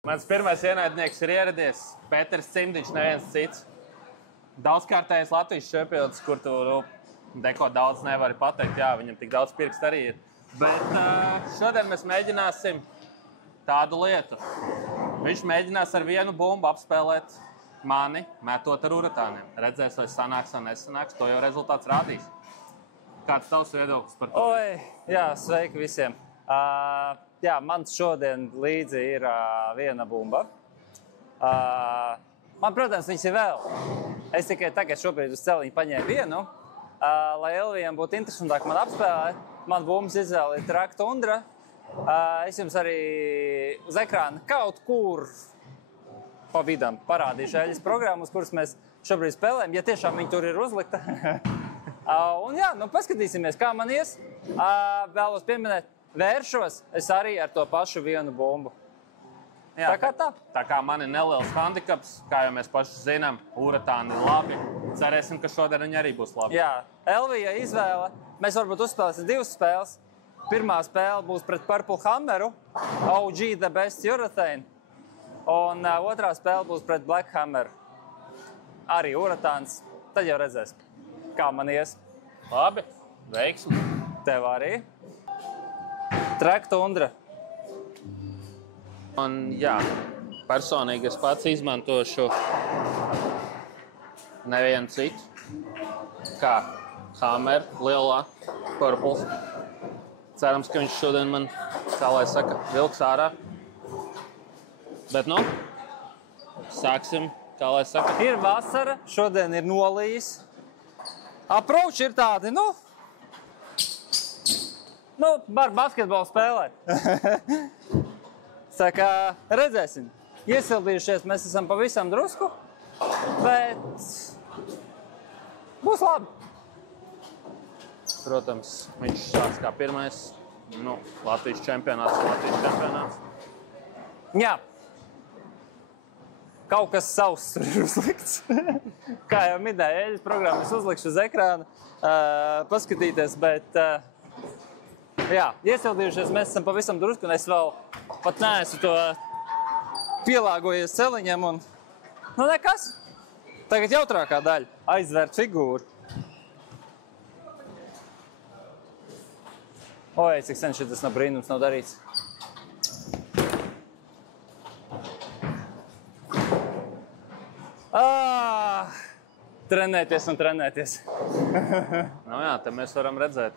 Mans pirmais ienaidnieks ir ieradies Pēters Cimdiņš, neviens cits. Daudzkārtējais Latvijas čempions, kur tu neko daudz nevari pateikt. Jā, viņam tik daudz pirkstu arī ir. Bet šodien mēs mēģināsim tādu lietu. Viņš mēģinās ar vienu bumbu apspēlēt mani, metot ar uratāniem. Redzēs, vai sanāks vai nesanāks, to jau rezultāts rādīs. Kāds tavs viedoklis par to? Jā, sveiki visiem. Jā, man šodien līdzi ir viena bumba. Man, protams, viņas ir vēl. Es tikai tagad šobrīd uz celiņu paņēmu vienu, lai Elvijam būtu interesantāk man apspēlēt. Man bumbas izvēle ir Track Tundra. Es jums arī uz ekrāna kaut kur pa vidam parādīšu eļas programmas, kuras mēs šobrīd spēlējam, ja tiešām viņi tur ir uzlikta. Un jā, paskatīsimies, kā man ies. Vēlos pieminēt, vēršos es arī ar to pašu vienu bumbu. Jā, tā kā tā. Tā kā man ir neliels handikaps, kā jau mēs paši zinām, uratāni ir labi. Cerēsim, ka šodien viņi arī būs labi. Jā, Elvija izvēle. Mēs varbūt uzspēlēsim divas spēles. Pirmā spēle būs pret Purple Hammeru, OG The Best Urethane. Un otrā spēle būs pret Black Hammer. Arī uratāns. Tad jau redzēs, kā man ies. Labi, veiksmi. Tev arī. Track Tundra. Un jā, personīgi es pats izmantošu nevienu citu, kā Hammer, lielā, Purple. Cerams, ka viņš šodien man, kā lai saka, vilks ārā. Bet sāksim, kā lai saka. Ir vasara, šodien ir nolījis. Approach ir tādi, var basketbolu spēlēt. Tā kā redzēsim. Iesildījušies mēs esam pavisam drusku, bet būs labi. Protams, viņš sāks kā pirmais. Latvijas čempionāts. Jā. Kaut kas savs tur ir uzlikts. Kā jau minēju, eļas programmas uzlikšu uz ekrāna. Paskatīties, bet jā, iesildījušies mēs esam pavisam drusku, un es vēl pat neesmu to pielāgojies celiņam, un nekas. Tagad jautrākā daļa – aizvērt figūru. Oi, cik sen šitas nav brīnums nav darīts. Trenēties un trenēties. Jā, te mēs varam redzēt.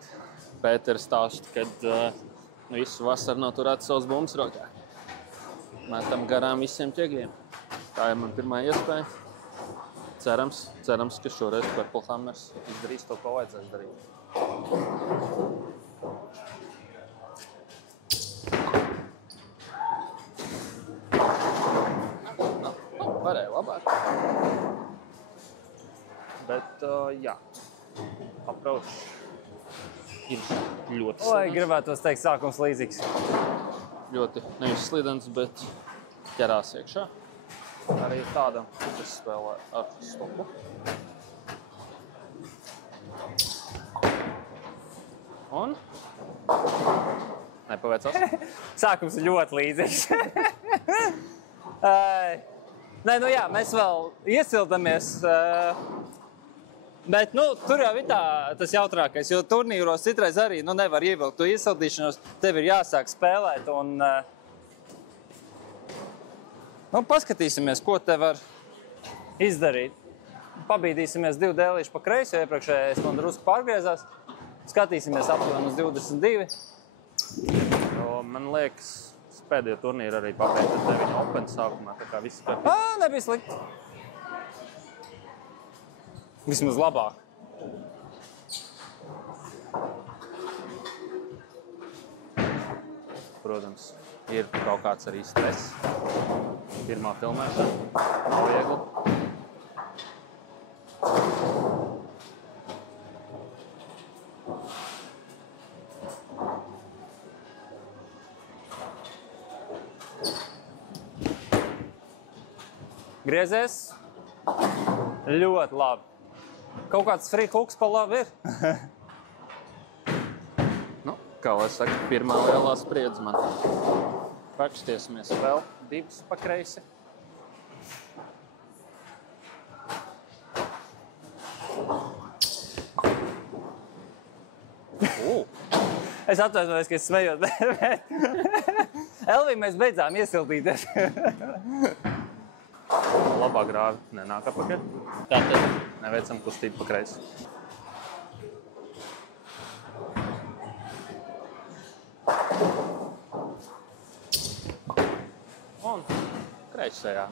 Pēters stāst, kad visu vasaru nav turēt savus bumbas rokā. Metam garām visiem ķegļiem. Tā ir man pirmā iespēja. Cerams, ka šoreiz Purple Hammers izdarīs to, ko vajadzēs darīt. Varēja labāk. Bet, jā, approach ir ļoti slidens. Oi, gribētos teikt, sākums līdzīgs. Ļoti nevis slidens, bet ķerās iekšā. Arī tādam, kas spēlē ar stopu. Un? Nepaveicās. Sākums ir ļoti līdzīgs. Nē, jā, mēs vēl iesildamies. Bet, tur jau ir tas jautrākais, jo turnīros citreiz arī nevar ievilkt to iesildīšanos, tev ir jāsāk spēlēt un paskatīsimies, ko te var izdarīt. Pabīdīsimies 2 dēlīši pa kreisi, jo iepriekšējais man drusku pārgriezās. Skatīsimies aptuveni uz 22. Man liekas, pēdējo turnīru arī pabeidz 9 Open sākumā, tā kā viss kārtībā. Nebija slikti. Vismaz labāk. Protams, ir kaut kāds arī stress. Pirmā filmēšana. Nav viegli. Griezies. Ļoti labi. Kaut kāds free hooks pa labi ir. Kā lai saka, pirmā lielā spriedze man. Pakštiesimies vēl vērtības pa kreisi. Es atvainojos, ka es smējos, bet Elvī, mēs beidzām iesildīties. Labā grāvi nenāk apakaļ. Tātad neveicam kustību pa kreisi. Un kreisajā.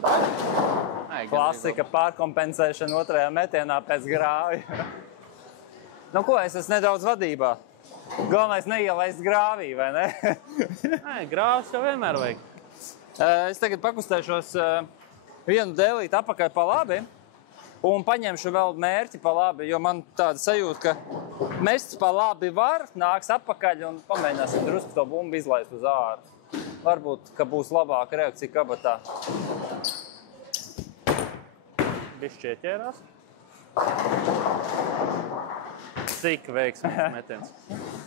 Klasika pārkompensēšana otrajā metienā pēc grāvja. Nu ko, es esmu nedaudz vadībā. Galvenais neielaist grāvī, vai ne? Nē, grāvs jau vienmēr vajag. Es tagad pakustēšos vienu dēlīti apakaļ pa labi un paņemšu vēl mērķi pa labi, jo man tāda sajūta, ka mests pa labi var, nāks apakaļ un pamēģināsim drusku to bumbu izlaist uz āru. Varbūt, ka būs labāka reakcija kabatā. Bišķi ieķērās. Cik veiksmīgs metiens?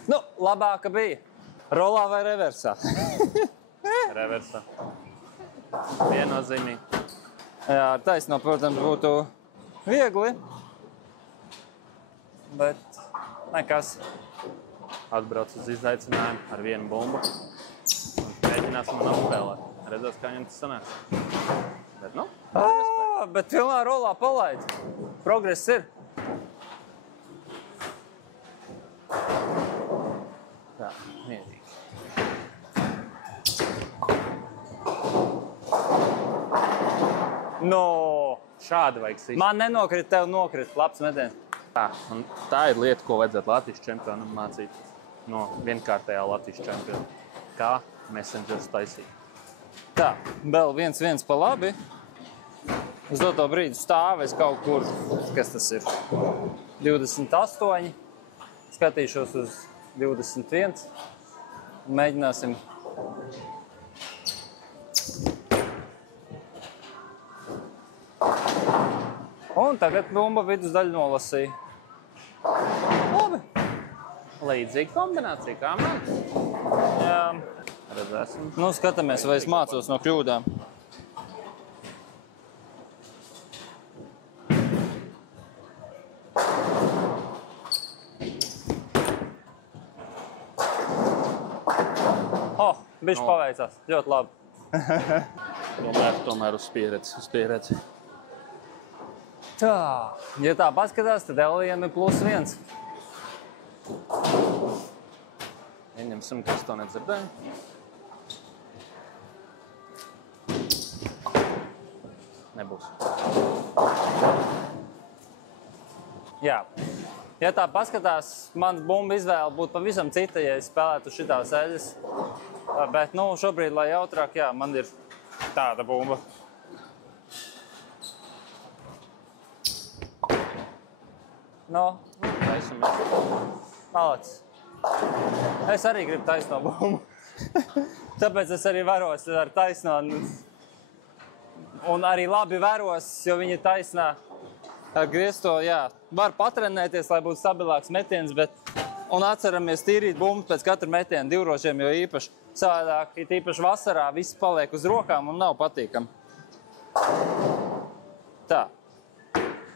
Nu, labāka bija. Rolā vai reversā? Reversā. Viennozīmīgi. Jā, ar taisno, protams, būtu viegli. Bet nekas. Atbrauc uz izaicinājumu ar vienu bumbu. Mēģināsim man apspēlēt. Redzēs, kā viņam tas sanāks. Bet, nu, bet pilnā rolā palaid. Progress ir. Tā, mierīgi. No! šādi vajag sist. Man nenokrit, tev nokrit. Labs metiens. Tā ir lieta, ko vajadzētu Latvijas čempionam mācīt no vienkārtējā Latvijas čempiona. Kā messengers taisīt. Tā, vēl 1-1 pa labi. Uz doto brīdi stāvēs kaut kur, kas tas ir, 28. Skatīšos uz 21. Mēģināsim. Un tagad bumba vidusdaļu nolasīja. Labi. Līdzīga kombinācija, kā man. Jā. Redzēsim. Nu, skatāmies, vai es mācos no kļūdām. Bišķi paveicās. Ļoti labi. Tomēr uz pieredzi. Tā. Ja tā paskatās, tad Elvijam ir +1. Ieņemsim, ka es to nedzirdēju. Nebūs. Jā. Ja tā paskatās, mans bumba izvēle būtu pavisam cita, ja es spēlētu šitās eļas. Bet, nu, šobrīd, lai jautrāk, jā, man ir tāda bumba. No, Taisamies. malacis. Es arī gribu taisno bumbu. Tāpēc es arī varos ar taisno. Un arī labi varos, jo viņi taisnā griezto, jā. Var patrenēties, lai būtu stabilāks metiens, bet un atceramies tīrīt bumbu pēc katra metiena divrošiem, jo īpaši savādāk, it īpaši vasarā, viss paliek uz rokām un nav patīkami. Tā.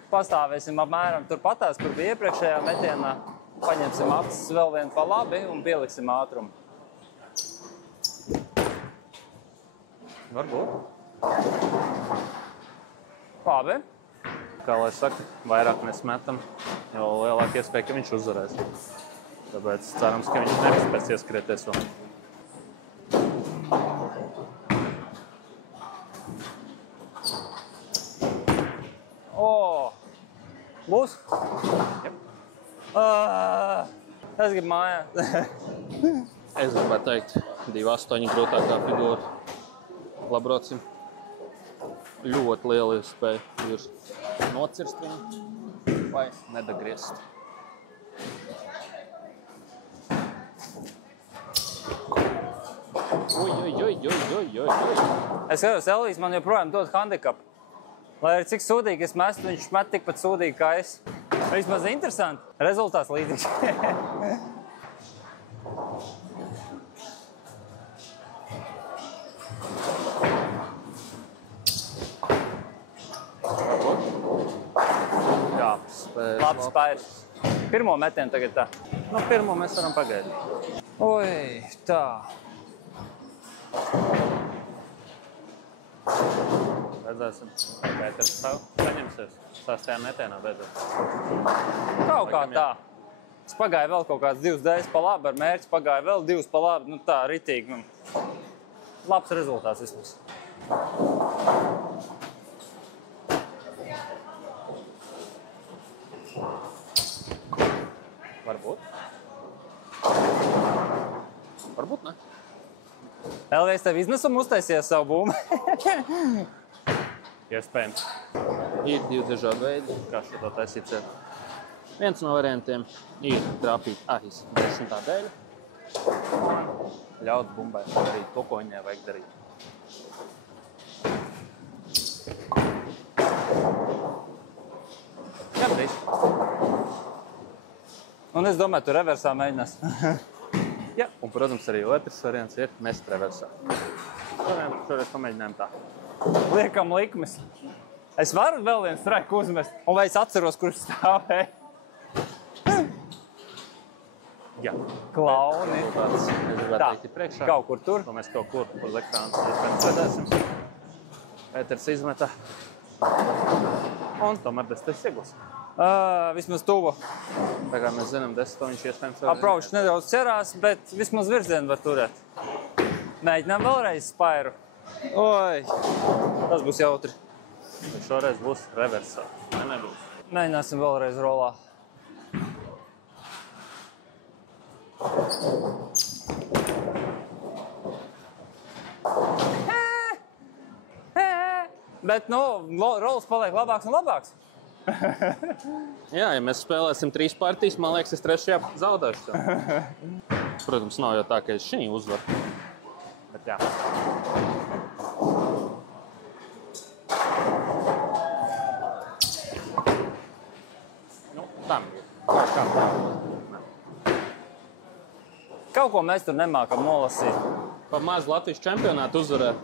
Pastāvēsim apmēram turpatās, kur bija iepriekšējā metienā. Paņemsim acis vēl vienu pa labi un pieliksim ātrumu. Varbūt. Labi. Kā lai saka, vairāk mēs metam, jo lielāk iespēja, ka viņš uzvarēs. Tāpēc cerams, ka viņš nespēs ieskrieties vēl. Būs? Jā. Es gribu mājā. Es gribētu teikt, 2-8 grūtākā figūra. Labrocim. Ļoti liela iespēja ir nocirst viņu vai nedagriezt. Es skatos, Elvijs man joprojām dod handikapu. Lai arī cik sūdīgi es mestu, viņš met tikpat sūdīgi kā es. Vismaz interesanti. Rezultāts līdzīgs. Labs spairs. Pirmo metienu tagad tā. Nu, pirmo mēs varam pagaidīt. Oi, tā. Redzēsim, vai Pēters saņemsies 6. metienā beidzot. Kaut kā tā. Es pagāju vēl kaut kāds 2 dēļas pa labi, ar mērķi pagāju vēl 2 pa labi. Nu tā, ritīgi. Labs rezultāts vismaz. Varbūt. Varbūt ne. Elvijas, tev iznesumu uztaisies savu būmu? Iespējams. Ir 2 dažādi veidi, kā šo to taisīt sev. Viens no variantiem ir trāpīt ahis 10. dēļa. Ļaut bumbai darīt to, ko viņai vajag darīt. Jā, brīz. Un es domāju, tu reversā mēģinās. Jā, un, protams, arī otrs variants ir mest reversā. Šoreiz pamēģinājām tā. Liekam likmes. Es varu vēl vienu straiku uzmest? Un vai es atceros, kurš stāvēja? Jā. Klauni. Es gribētu teikt priekšā. Kaut kur tur. To mēs kaut kur uz ekrāna iespējams redzēsim. Pēters izmeta. Un tomēr 10 iegūs. Vismaz tuvu. Tā kā mēs zinām, 10 viņš iespējams var. Appraučs nedaudz cerās, bet vismaz virzienu var turēt. Mēģinām vēlreiz spairu. Oi, tas būs jautri. Šoreiz būs reversā. Nebūs. Mēģināsim vēlreiz rolā. Bet, rolas paliek labāks un labāks. Jā, ja mēs spēlēsim 3 partijas, man liekas, es 3. zaudēšu. Protams, nav jau tā, ka es šī uzvaru. Bet jā. Nu, tam ir. Kā tā? Kaut ko mēs tur nemākam nolasīt. Pa maz Latvijas čempionātu uzvarēt.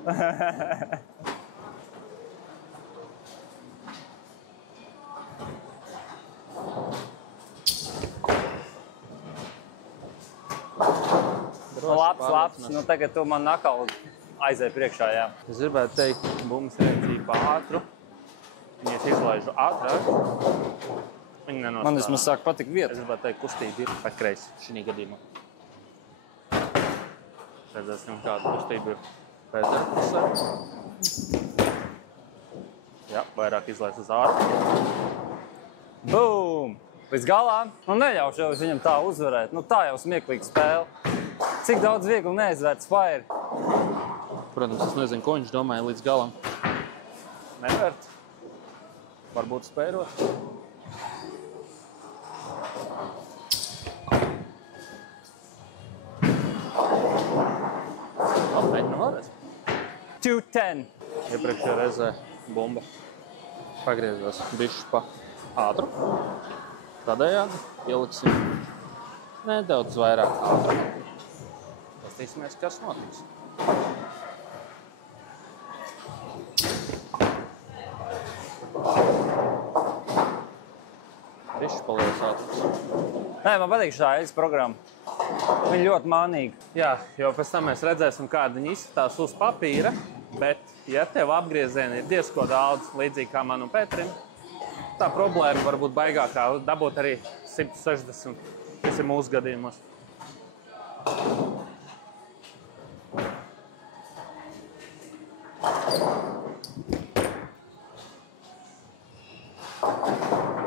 Labs. Nu, tagad tu man nakal aizēj priekšā, jā. Es gribētu teikt, bummas reakcija pa ātru. Viņas izlaižu ātrāk. Viņi nenostāv. Man vismaz sāk patikt vieta. Es gribētu teikt, kustība ir pa kreisi šī gadījumā. Redzēsim, kāda kustība ir Pētera pusē. Jā, vairāk izlaiž uz ātru. Bum! Līdz galā. Nu, neļaušu viņam tā uzvarēt. Nu, tā jau smieklīga spēle. Cik daudz viegli neizvērt spairi? Protams, es nezinu, ko viņš domāja līdz galam. Nevērt. Varbūt spērot. Mēģinām vēlreiz. 2-10. Iepriekšējā reizē bumba pagriezās bišķi pa ātru. Tādējādi ieliksim nedaudz vairāk ātru. Pastīsimies, kas notiks. Bišķi palies ātrums. Nē, man patīk šā eļas programma. Viņa ļoti mānīga. Jā, jo pēc tam mēs redzēsim, kāda viņa izskatās uz papīra, bet, ja tev apgriezieni ir diezko daudz, līdzīgi kā man un Pēterim, tā problēma var būt baigākā, dabūt arī 160, kas ir mūsu gadījumos.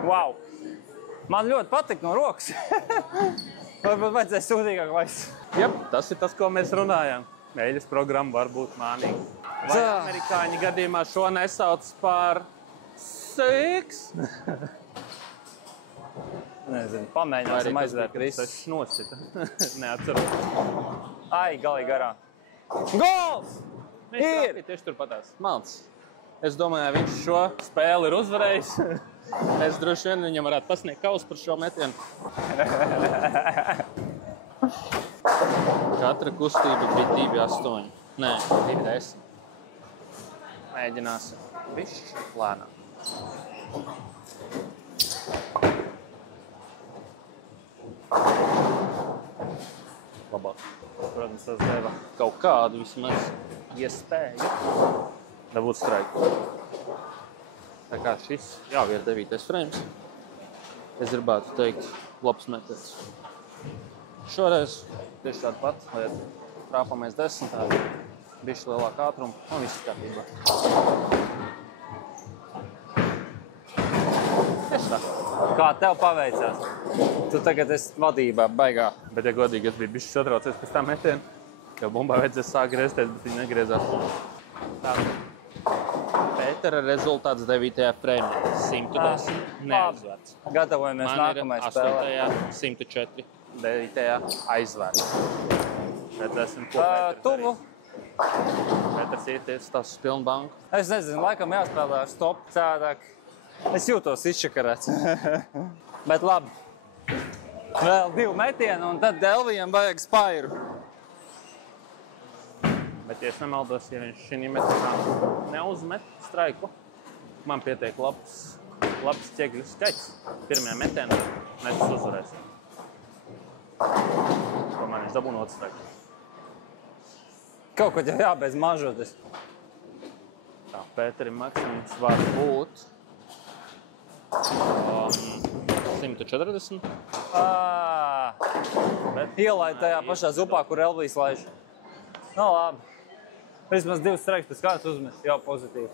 Wow! Man ļoti patīk no rokas. Varbūt vajadzēja sūdīgāk vairs. Jā, tas ir tas, ko mēs runājām. Eļas programma var būt mānīga. Vai amerikāņi gadījumā šo nesauc par seks? Nezinu, pamēģināsim aizvērt visu. Tas nosita. Neatceros. Ai, galīgi garām. Gols! Ir! Tieši turpatās. Malts. Es domāju, viņš šo spēli ir uzvarējis. Es droši vien viņam varētu pasniegt kausu par šo metienu. Katra kustība bija 2,8. Nē, 2,10. Mēģināsim. Bišķi lēnām. protams, tas deva kaut kādu vismaz iespēju dabūt straiku. Tā kā šis jau ir 9. frames. Es gribētu teikt, labs metiens. Šoreiz tieši tādu pat, lai trāpamais 10, tādu bišķi lielāku ātrumu, un viss kārtībā. Tieši tā. Kā tev paveicās? Tu tagad esi vadībā, baigā. Bet, ja godīgi, es biju bišķi satraucies pēc tā metiena, jo bumbā vajadzēs sāk griezties, bet viņi negriezās. Tā. Pētera rezultāts 9. frame. 110 neaizvērts. Gatavojamies nākamajai spēlē. Man ir 8. 104. 9. aizvērts. Redzēsim, ko Pēters Tuvu. Pēters ieties tās uz pilnu banku. Es nezinu, laikam jāspēlē ar stop cēdāk. Es jūtos izšakarēts. Bet labi. Vēl 2 metieni, un tad Elvijam vajag spairu. Bet, ja es nemaldos, ja viņš šī metienā neuzmet straiku, man pietiek labs ķegļu skaits. Pirmajā metienā mēs uzvarēsim. Tomēr viņš dabūna otru straiku. Kaut ko jau jābeidz mažoties. Tā, Pēterim maksimums var būt 140. Ielaid tajā pašā zupā, kur Elvijas laiž. Nu, labi. Vismaz 2 straikus pēc kāds uzmet, jau pozitīvi.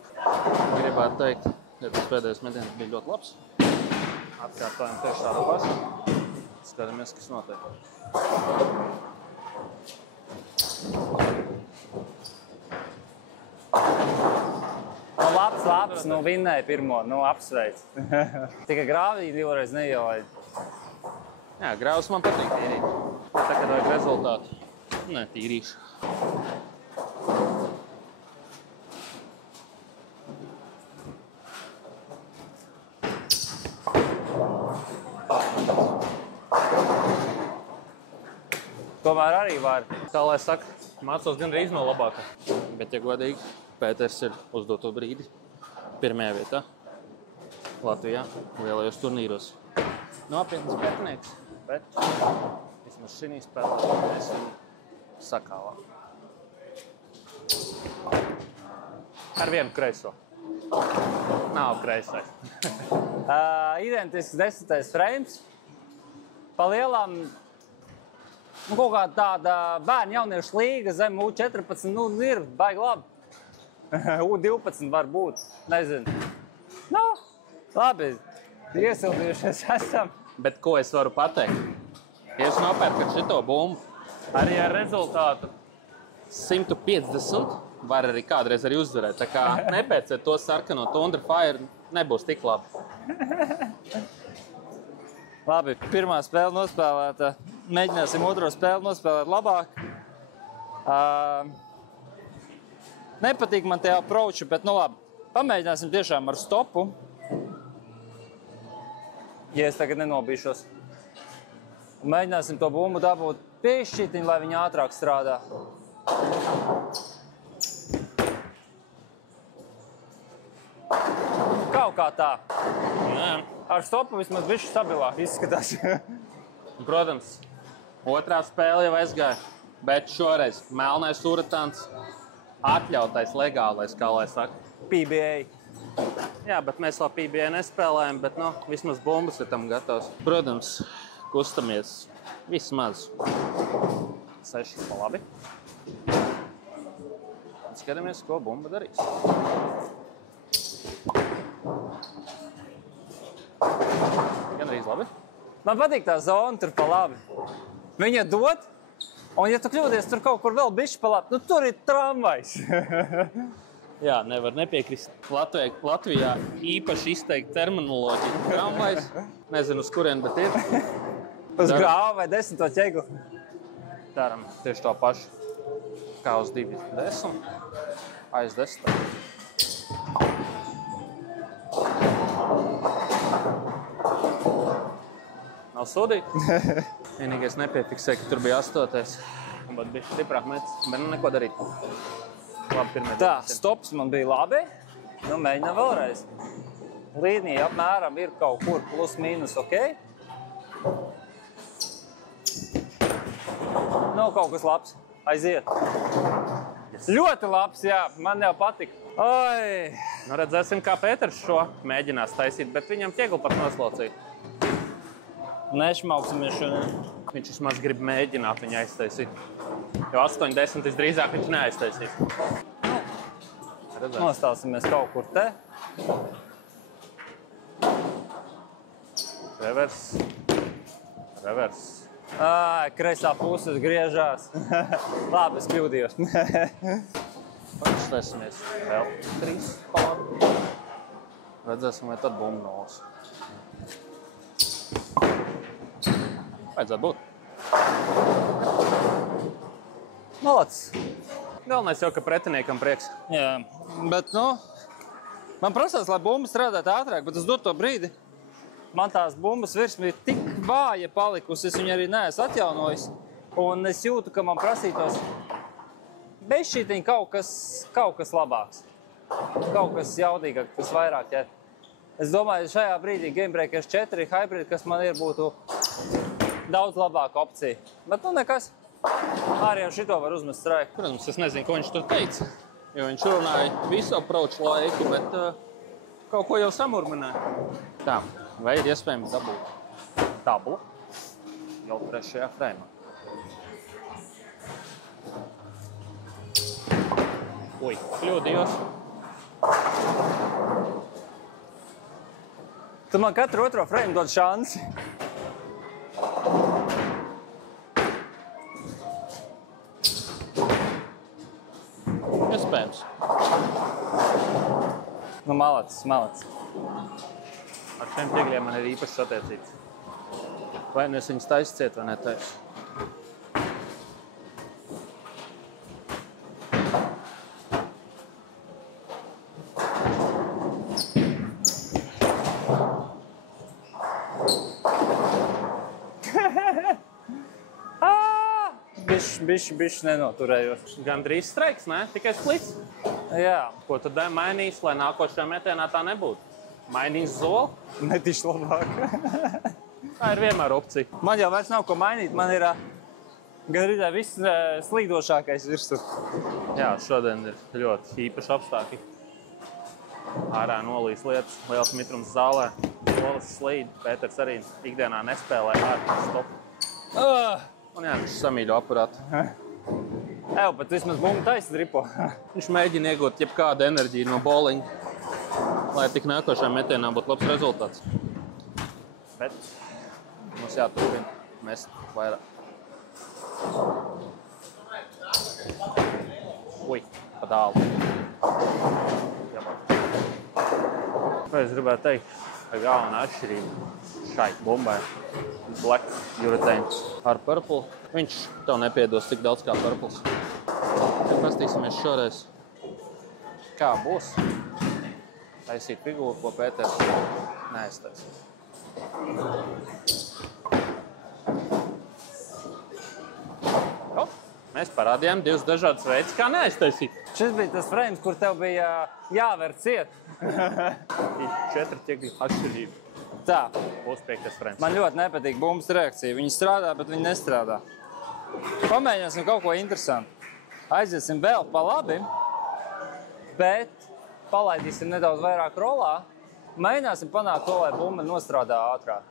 Gribētu teikt, ka tas pēdējais metiens bija ļoti labs. Atkārtojam tieši tādu pašu. Skatāmies, kas notiek. Nu, labs, nu vinnēja pirmo, nu apsveic. Tikai grāvī divreiz neielaid. Jā, grāvs man patīk tīrīt. Tā, kad vajag rezultātu, netīrīšu. Tomēr arī var. Tā, lai saka, mācos gan rīz no labākā. Bet, ja godīgi, Pēters ir uz doto brīdi pirmajā vietā Latvijā lielajos turnīros. Nopietnas pretinieks, bet vismaz šī spēlē mēs viņu sakāvām. Ar vienu kreiso. Nav kreisais. Identisks 10. frames. Pa lielām, nu, kaut kā tāda bērnu jauniešu līga zem U14, nu, ir baigi labi. U12 var būt, nezinu. Nu, labi, iesildījušies esam. Bet ko es varu pateikt? Ja jūs nopērkat šito bumbu, arī ar rezultātu 150, var arī kādreiz arī uzvarēt. Tā kā nepēciet to sarkano Tundra Fire, nebūs tik labi. Labi, pirmā spēle nospēlēta. Mēģināsim otro spēli nospēlēt labāk. Nepatīk man tie approachi, bet nu labi. Pamēģināsim tiešām ar stopu. Ja es tagad nenobīšos. Mēģināsim to bumbu dabūt piešķitiņu, lai viņa ātrāk strādā. Kaut kā tā. Nē. Ar stopu vismaz bišķi stabilāk izskatās. Protams, otrā spēle jau aizgāja, bet šoreiz melnais uratāns, atļautais, legālais, kā lai saka. PBA. Jā, bet mēs vēl PBA nespēlējam, bet nu, vismaz bumbas ir tam gatavs. Protams, kustamies vismaz 6 pa labi. Un skatāmies, ko bumba darīs. Gan arī labi. Man patīk tā zona tur pa labi. Viņa dod, un ja tu kļūdies tur kaut kur vēl bišķi pa labi, nu tur ir tramvajs. Jā, nevar nepiekrist. Latvijā īpaši izteikti terminoloģija. Tramvajs, nezinu uz kurien, bet ir. Uz grāva vai 10. ķeglu. Daram tieši to pašu, kā uz 2.10, aiz 10. Nav sūdīt. Vienīgais nepiefiksēja, ka tur bija 8. Un bet bija stiprāk metis, bet nu neko darīt. Labi, pirmie Tā, 20. stops man bija labi. Nu, mēģinām vēlreiz. Līnija apmēram ir kaut kur plus mīnus ok. Nu, kaut kas labs. Aiziet. Ļoti labs, jā. Man jau patika. Oi! Nu, redzēsim, kā Pēters šo mēģinās taisīt, bet viņam ķiegli pat noslaucīja. Nešmauksimies šodien. Viņš vismaz grib mēģināt viņu aiztaisīt. Jo 8-10 visdrīzāk viņš neaiztaisīs. Redzēsim. Nostāsimies kaut kur te. Revers. Revers. Kreisā puses griežās. Labi, es kļūdījos. Paštaisimies. Vēl 3 pāri. Redzēsim, vai tad bumba nolas. Vajadzētu būt. Malacis. Galvenais jau, ka pretiniekam prieks. Jā, bet, man prasās, lai bumba strādātu ātrāk, bet uz doto brīdi man tās bumbas virsma ir tik vāja palikusi, es viņu arī neesmu atjaunojis. Un es jūtu, ka man prasītos bešķītiņ kaut kas labāks. Kaut kas jaudīgāk, kas vairāk. Ja. Es domāju, šajā brīdī Gamebreakers 4 Hybrid, kas man ir, būtu daudz labāka opcija. Bet nekas. Arī ar šito var uzmest straiku. Protams, es nezinu, ko viņš tur teica, jo viņš runāja visu approach laiku, bet kaut ko jau samurminēja. Tā, vai ir iespējams dabūt tablu jau 3. frēmā? Ui, kļūdījos. Tu man katru otro frame dod šansi. Iespējams. Malacis. Ar šiem ķiegļiem man ir īpašas attiecības. Vai nu es viņus taisu ciet, vai netaisu. Bišķi nenoturējos. Gandrīz streiks, ne? Tikai splits. Jā. Ko tad mainīs, lai nākošajā metienā tā nebūtu? Mainīs zoli? Netīši labāk. Tā ir vienmēr opcija. Man jau vairs nav ko mainīt. Man ir gandrīz viss slīdošākais virsū. Jā, šodien ir ļoti īpaši apstākļi. Ārā nolīs lietas, liels mitrums zālē, solis slīd. Pēters arī ikdienā nespēlē ārpus stopu. Un jā, viņš samīļo aparātu. Bet vismaz bumbu taisa dripo. Viņš mēģina iegūt jebkādu enerģiju no bowlinga, lai tik nākošajā metienā būtu labs rezultāts. Bet mums jāturpina mest vairāk. Ui, pa dālu. Ko es gribētu teikt, ka galvenā atšķirība šai bumbai Black Urethane ar Purple. Viņš tev nepiedos tik daudz kā Purples. Tad pastīsimies šoreiz, kā būs taisīt figūru, ko Pēters neaiztaisīs. Mēs parādījām 2 dažādas veidus, kā neaiztaisīt. Šis bija tas frames, kur tev bija jāver ciet. 4 ķiegļu atšķirība. Tā. Būs 5. frames. Man ļoti nepatīk bumbas reakcija. Viņi strādā, bet viņi nestrādā. Pamēģināsim kaut ko interesantu. Aiziesim vēl pa labi, bet palaidīsim nedaudz vairāk rolā. Mēģināsim panākt to, lai bumba nostrādā ātrāk.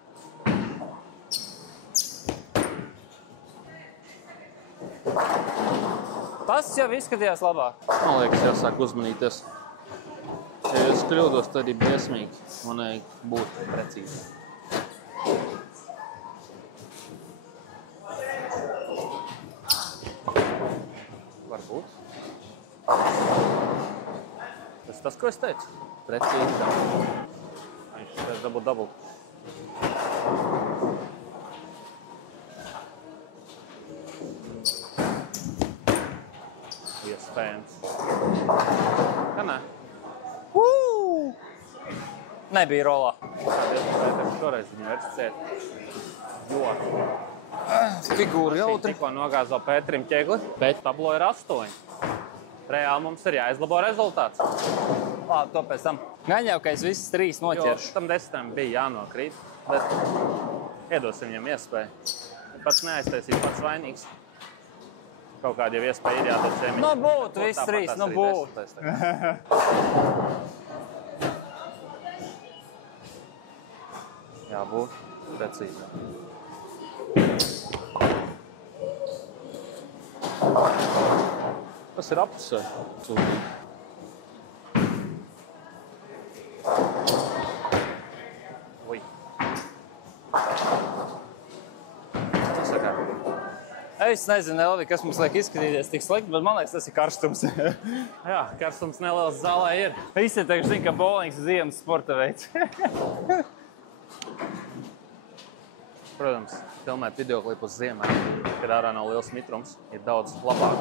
Tas jau izskatījās labāk. Man liekas, jāsāk uzmanīties. Ja es kļūdos, tad ir briesmīgi. Man vajag būt precīzi. Varbūt. Tas, ko es teicu? Precīzi. Viņš šeit dabūt double. Iespējams. Kā nē? Nebija rolā. Paldies, Pēters, šoreiz viņu vairs ciet. Jo Figūra jautri. tikko nogāzo Pēterim ķegli, bet tablo ir 8. Reāli mums ir jāizlabo rezultāts. Labi, to pēc tam. Gan jau, ka es visas 3 Jo noķeršu. tam 10 bija jānokrīt, bet iedosim viņam iespēju. Pats neaiztaisīs, pats vainīgs. Kaut kādi jau iespēja ir jādod ciemiņi. Nu, būtu viss trīs, nu būtu. Jābūt precīzi. Tas ir apusē. Ui. Tas ir kā. Es nezinu, Elvi, kas mums liek izskatīties tik slikti, bet man liekas, tas ir karstums. Jā, karstums neliels zālē ir. Visi teikšu zina, ka bowlings ir ziemas sporta veids. Protams, filmēt videoklipu uz ziemē, kad ārā nav liels mitrums, ir daudz labāk.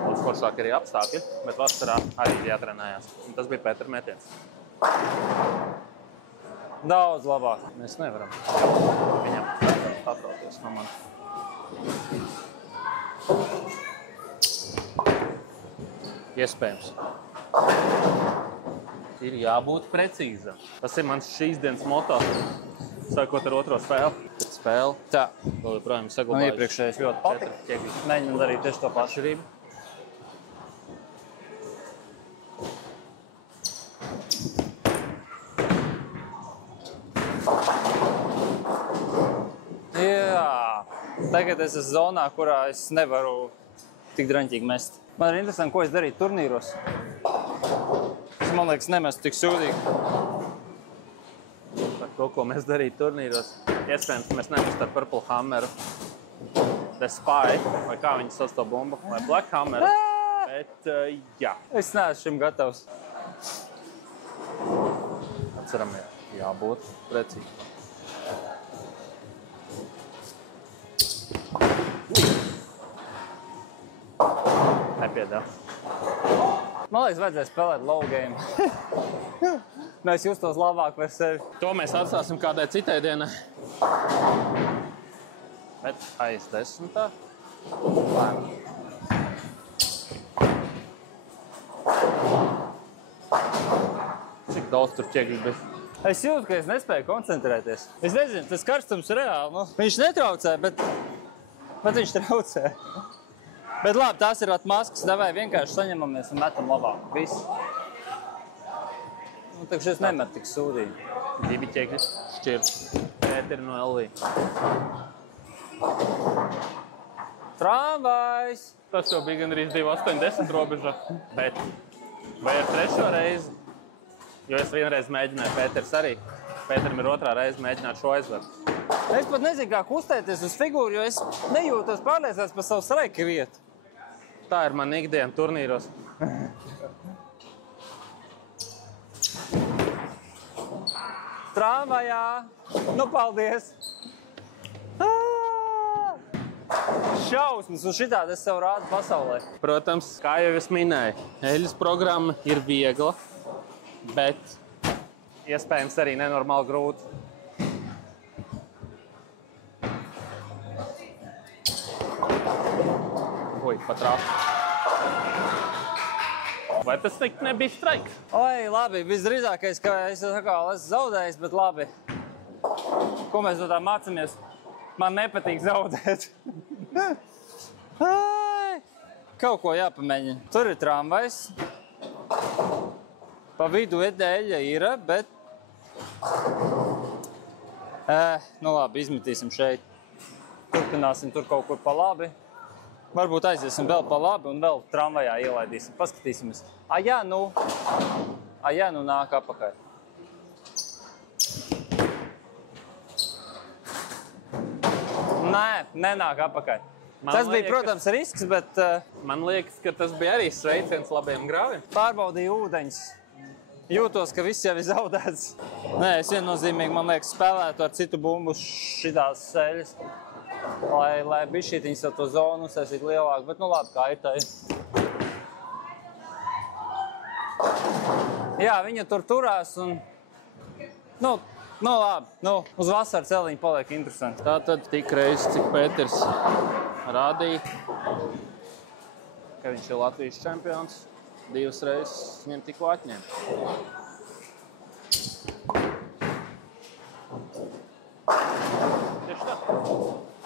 Daudz foršāk arī apstākļi, bet vasarā arī jātrenējās. Un tas bija Pētera metiens. Daudz labāk. Mēs nevaram viņam atrauties no manis. Iespējams. Ir jābūt precīzam. Tas ir mans šīs dienas moto. Sākot ar otro spēli. Tad spēle. Tā. Vēl joprojām Man saglabājuši. iepriekšējais ļoti patika. Mēģinam darīt tieši to pašu. Atšķirību. Jā. Tagad es esmu zonā, kurā es nevaru tik draņķīgi mest. Man ir interesanti, ko es darītu turnīros. Es, man liekas, nemestu tik sūdīgi. Par to, ko mēs darītu turnīros. Iespējams, mēs nemestu ar Purple Hammeru, The Spy, vai kā viņi sauc to bumbu, vai Black Hammeru. Bet, jā. Es neesmu šim gatavs. Atceramies, jābūt precīzi. Nepiedēl. Man liekas, vajadzēja spēlēt low game. Mēs justos labāk par sevi. To mēs atstāsim kādai citai dienai. Bet aiz 10. Cik daudz tur ķekļu bija? Es jūtu, ka es nespēju koncentrēties. Es nezinu, tas karstums reāli. Nu, viņš netraucē, bet viņš traucē. Bet labi, tās ir maskas, davai vienkārši saņemamies un metam labāk. Viss. Nu, tā šis nemet tik sūdīgi. 2 ķekļi šķirt. Pēteri no LV. Tramvajs! Tas jau bija gandrīz 2,80 robeža. Bet vai ar 3. reizi? Jo es vienreiz mēģināju, Pēters arī. Pēterim ir 2. reize mēģināt šo aizvert. Es pat nezinu, kā kustēties uz figūru, jo es nejūtos pārliecināts par savu streika vietu. Tā ir man ikdiena turnīros. Tramvajā! Nu, paldies! Šausmas, un šitādi es sev rādu pasaulē. Protams, kā jau es minēju, eļļas programma ir viegla, bet iespējams arī nenormāli grūta. Oi, pat rāst. Vai tas nebija straiks? Oi, labi, visdrīzākais, ka es esmu zaudējis, bet labi. Ko mēs no tā mācāmies? Man nepatīk zaudēt. Kaut ko jāpamēģina. Tur ir tramvajs. Pa vidu eļļa ir, bet... Nu labi, izmetīsim šeit. Turpināsim tur kaut kur pa labi. Varbūt aiziesim vēl pa labi un vēl tramvajā ielaidīsim. Paskatīsimies. Jā, nu nāk apakaļ. Nē, nenāk apakaļ. Tas bija, protams, risks, bet... Man liekas, ka tas bija arī sveiciens labiem grāviem. Pārbaudīju ūdeņus. Jūtos, ka viss jau ir zaudēts. Nē, es viennozīmīgi, man liekas, spēlētu ar citu bumbu šitās seļas. Lai bišķītiņas ar to zonu uzsēsīt lielāk, bet nu labi, kā ir tā. Jā, viņa tur turās un... Nu labi, uz vasaru celiņu paliek interesanti. Tātad tik reizes, cik Pēters rādīja, ka viņš ir Latvijas čempions, 2 reizes viņam tikko atņēma. Tieši tā.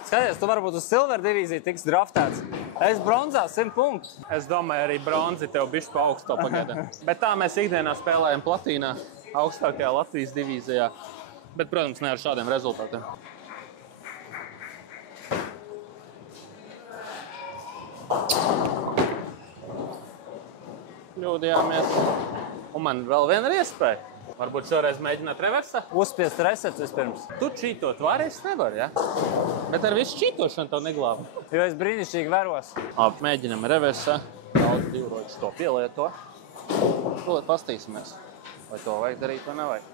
Skaties, tu varbūt uz Silver divīziju tiks draftēts. Es bronzā 100 punktus. Es domāju, arī bronzi tev bišķi pa augsto pagaidām. Bet tā mēs ikdienā spēlējam platīnā, augstākajā Latvijas divīzijā. Bet, protams, ne ar šādiem rezultātiem. Kļūdījāmies. Un man vēl viena ir iespēja. Varbūt šoreiz mēģināt reversā? Uzspiest resets vispirms. Tu čītot vari, es nevaru, ja? Bet ar visu čītošanu tev neglābu. Jo es brīnišķīgi veros. Labi, mēģinam reversā. Daudz divroģis to pielieto. Lūdzu, pastīsimies. Vai to vajag darīt vai nevajag?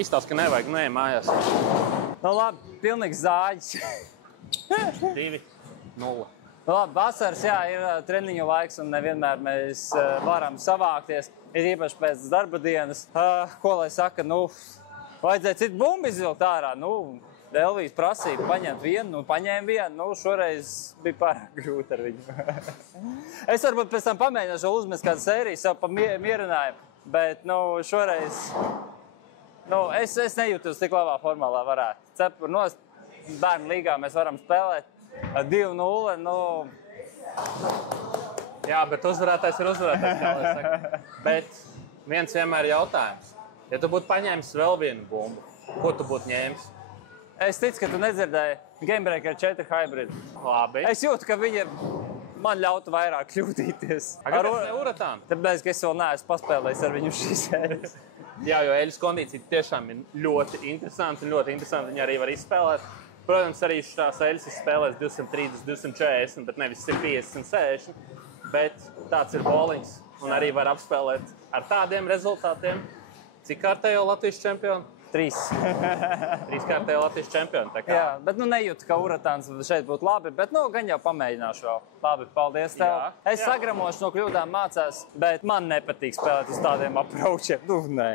Izstāst, ka nevajag, nē, mājās. Nu labi, pilnīgs zāģis. 2-0. Nu labi, vasaras, jā, ir treniņu laiks un nevienmēr mēs varam savākties. Ir īpaši pēc darba dienas. Ko lai saka, nu, vajadzēja citu bumbu izvilkt ārā. Nu, Elvijas prasīja paņemt vienu, nu, paņēma vienu. Nu, šoreiz bija pārāk grūti ar viņu. Es varbūt pēc tam pamēģināšu uzmest kādu sēriju, sev pa mierinājumu. Bet, nu, šoreiz, nu, es nejūtos tik labā formā, lai varētu. Cepur nost, bērnu līgā mēs varam spēlēt 2-0, nu... Jā, bet uzvarētājs ir uzvarētājs, kā lai saka. Bet viens vienmēr jautājums. Ja tu būtu paņēmis vēl vienu bumbu, ko tu būtu ņēmis? Es ticu, ka tu nedzirdēji Gamebreaker 4 Hybrid. Labi. Es jūtu, ka viņi man ļautu vairāk kļūdīties. Kāpēc ne Uratānu? Tāpēc, ka es vēl neesmu paspēlējis ar viņu šīs sērijas. Jā, jo Eļas kondīcija tiešām ir ļoti interesanti un ļoti interesanti. Viņi arī var izspēlēt. Protams, arī šās Eļas spēlēs 230, 240, bet nevis 150, 160. Bet tāds ir bowlings un arī var apspēlēt ar tādiem rezultātiem. Cik kārtējo Latvijas čempionu? 3. 3 kārtējo Latvijas čempionu. Jā, bet nu nejūtu, ka Uratāns šeit būtu labi, bet nu gan jau pamēģināšu vēl. Labi, paldies tev. Jā, es sagramošu no kļūdām mācās, bet man nepatīk spēlēt uz tādiem approachiem. Nu, nē.